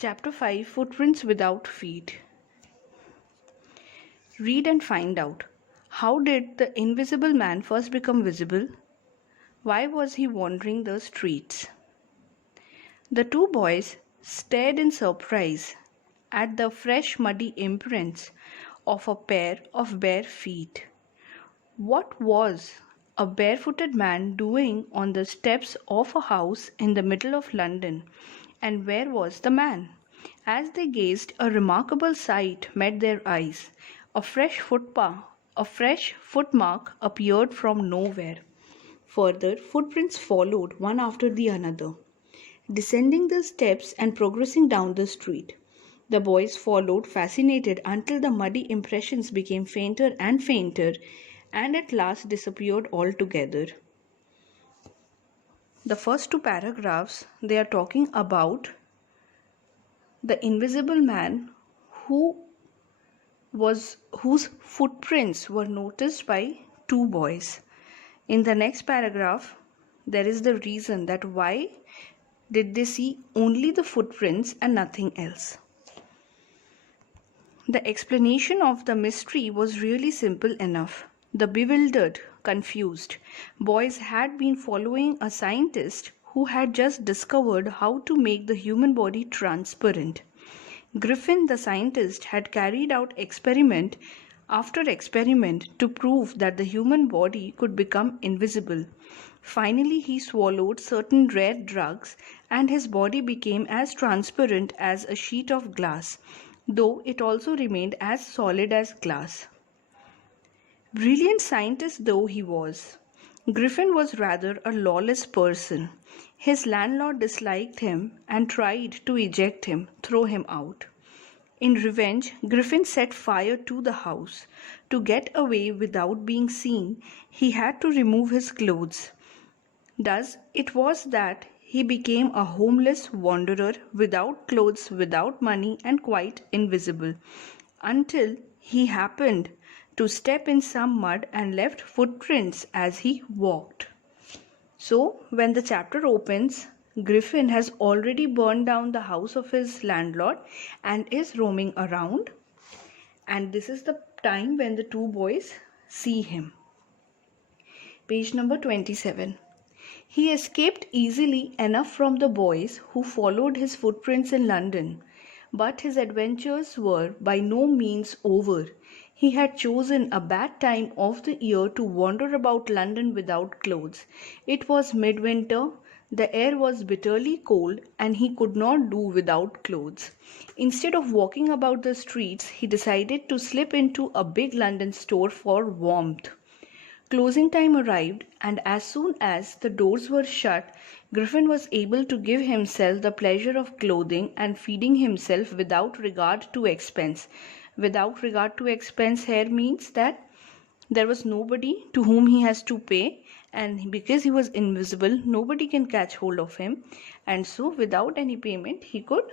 Chapter 5, Footprints Without Feet. Read and find out. How did the invisible man first become visible? Why was he wandering the streets? The two boys stared in surprise at the fresh muddy imprints of a pair of bare feet. What was a barefooted man doing on the steps of a house in the middle of London, and where was the man? As they gazed, a remarkable sight met their eyes. A fresh footmark appeared from nowhere. Further, footprints followed one after the another, descending the steps and progressing down the street. The boys followed, fascinated, until the muddy impressions became fainter and fainter and at last disappeared altogether. The first two paragraphs, they are talking about the invisible man whose footprints were noticed by two boys. In the next paragraph, there is the reason that why did they see only the footprints and nothing else. The explanation of the mystery was really simple enough. The bewildered, confused boys had been following a scientist who had just discovered how to make the human body transparent. Griffin, the scientist, had carried out experiment after experiment to prove that the human body could become invisible. Finally, he swallowed certain rare drugs and his body became as transparent as a sheet of glass, though it also remained as solid as glass. Brilliant scientist though he was, Griffin was rather a lawless person. His landlord disliked him and tried to eject him, throw him out. In revenge, Griffin set fire to the house. To get away without being seen, he had to remove his clothes. Thus, it was that he became a homeless wanderer without clothes, without money, and quite invisible, until he happened to step in some mud and left footprints as he walked. So, when the chapter opens, Griffin has already burned down the house of his landlord and is roaming around. And this is the time when the two boys see him. Page number 27. He escaped easily enough from the boys who followed his footprints in London, but his adventures were by no means over. He had chosen a bad time of the year to wander about London without clothes. It was midwinter, the air was bitterly cold, and he could not do without clothes. Instead of walking about the streets, he decided to slip into a big London store for warmth. Closing time arrived, and as soon as the doors were shut, Griffin was able to give himself the pleasure of clothing and feeding himself without regard to expense. Without regard to expense here means that there was nobody to whom he has to pay, and because he was invisible, nobody can catch hold of him, and so without any payment he could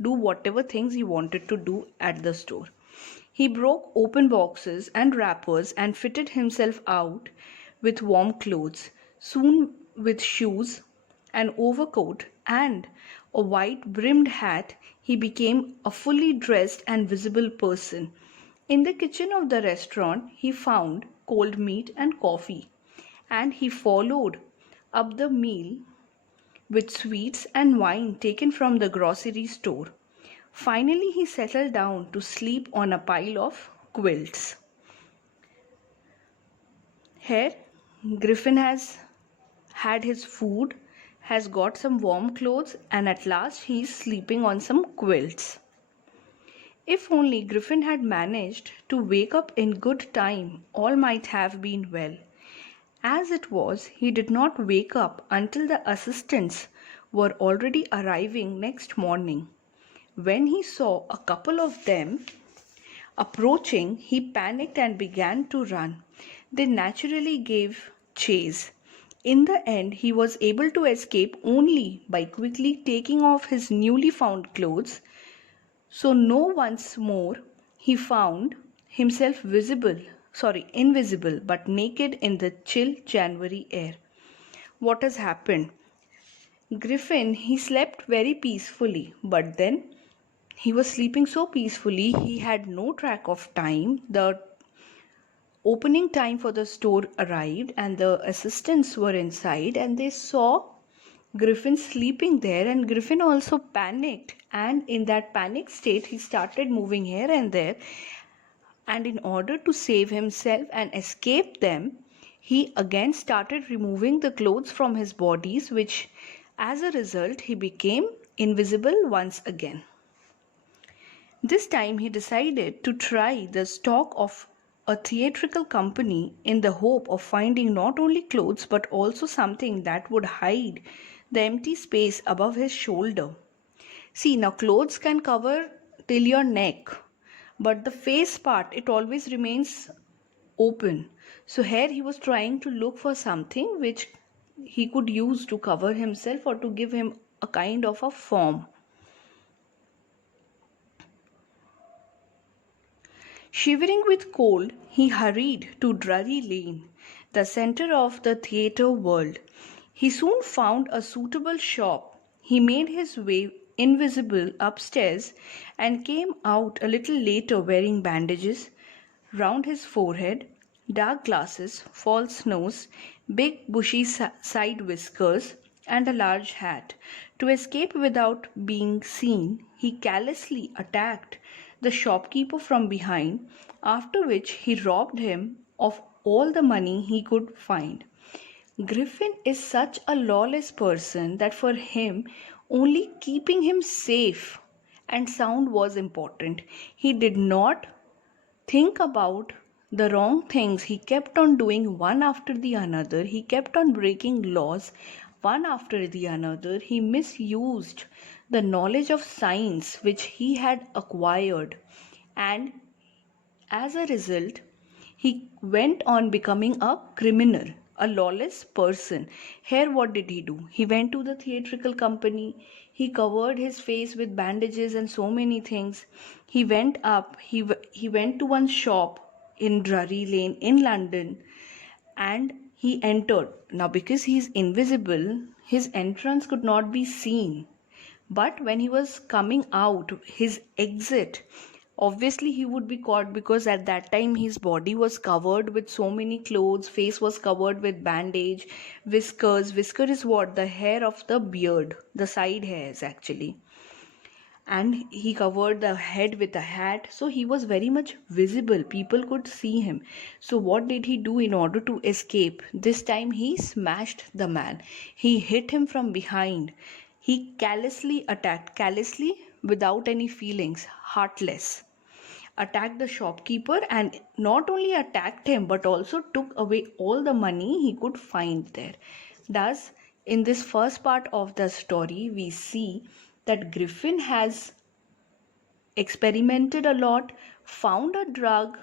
do whatever things he wanted to do at the store. He broke open boxes and wrappers and fitted himself out with warm clothes, soon with shoes, an overcoat, and a white brimmed hat. He became a fully dressed and visible person. In the kitchen of the restaurant, he found cold meat and coffee, and he followed up the meal with sweets and wine taken from the grocery store. Finally, he settled down to sleep on a pile of quilts. Here, Griffin has had his food, has got some warm clothes, and at last he is sleeping on some quilts. If only Griffin had managed to wake up in good time, all might have been well. As it was, he did not wake up until the assistants were already arriving next morning. When he saw a couple of them approaching, he panicked and began to run. They naturally gave chase. In the end, he was able to escape only by quickly taking off his newly found clothes. So once more he found himself invisible but naked in the chill January air. What has happened? Griffin, he slept very peacefully, but then He was sleeping so peacefully, he had no track of time. The opening time for the store arrived, and the assistants were inside, and they saw Griffin sleeping there, and Griffin also panicked. And in that panic state, he started moving here and there. And in order to save himself and escape them, he again started removing the clothes from his bodies, which as a result, he became invisible once again. This time he decided to try the stock of a theatrical company in the hope of finding not only clothes but also something that would hide the empty space above his shoulder. See, now clothes can cover till your neck, but the face part, it always remains open. So here he was trying to look for something which he could use to cover himself or to give him a kind of a form. Shivering with cold, he hurried to Drury Lane, the center of the theatre world. He soon found a suitable shop. He made his way invisible upstairs and came out a little later wearing bandages round his forehead, dark glasses, false nose, big bushy side whiskers, and a large hat. To escape without being seen, he callously attacked the shopkeeper from behind, after which he robbed him of all the money he could find. Griffin is such a lawless person that for him only keeping him safe and sound was important. He did not think about the wrong things. He kept on doing one after the another. He kept on breaking laws one after the another. He misused the knowledge of science which he had acquired, and as a result, he went on becoming a criminal, a lawless person. Here, what did he do? He went to the theatrical company, he covered his face with bandages and so many things. He went up, he went to one shop in Drury Lane in London, and he entered. Now, because he is invisible, his entrance could not be seen. But when he was coming out, his exit, obviously he would be caught because at that time his body was covered with so many clothes, face was covered with bandage, whiskers. Whisker is what? The hair of the beard, the side hairs actually. And he covered the head with a hat, so he was very much visible. People could see him. So what did he do in order to escape? This time he smashed the man. He hit him from behind. He callously attacked, callously without any feelings, heartless. Attacked the shopkeeper, and not only attacked him but also took away all the money he could find there. Thus, in this first part of the story, we see that Griffin has experimented a lot, found a drug,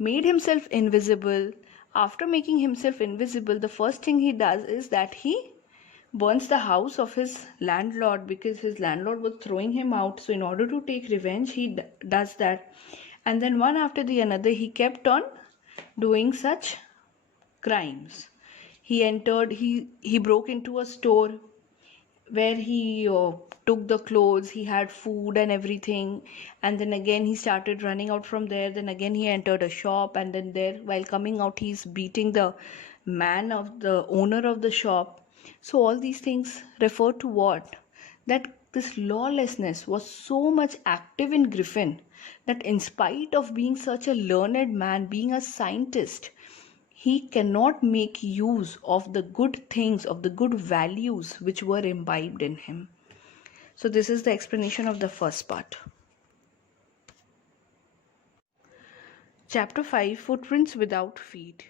made himself invisible. After making himself invisible, the first thing he does is that he burns the house of his landlord because his landlord was throwing him out. So in order to take revenge, he does that. And then one after the another, he kept on doing such crimes. He broke into a store where he took the clothes, he had food and everything, and then again he started running out from there. Then again he entered a shop, and then there, while coming out, he's beating the man of the owner of the shop. So all these things refer to what? That this lawlessness was so much active in Griffin that in spite of being such a learned man, being a scientist, he cannot make use of the good things, of the good values which were imbibed in him. So this is the explanation of the first part. Chapter 5, Footprints Without Feet.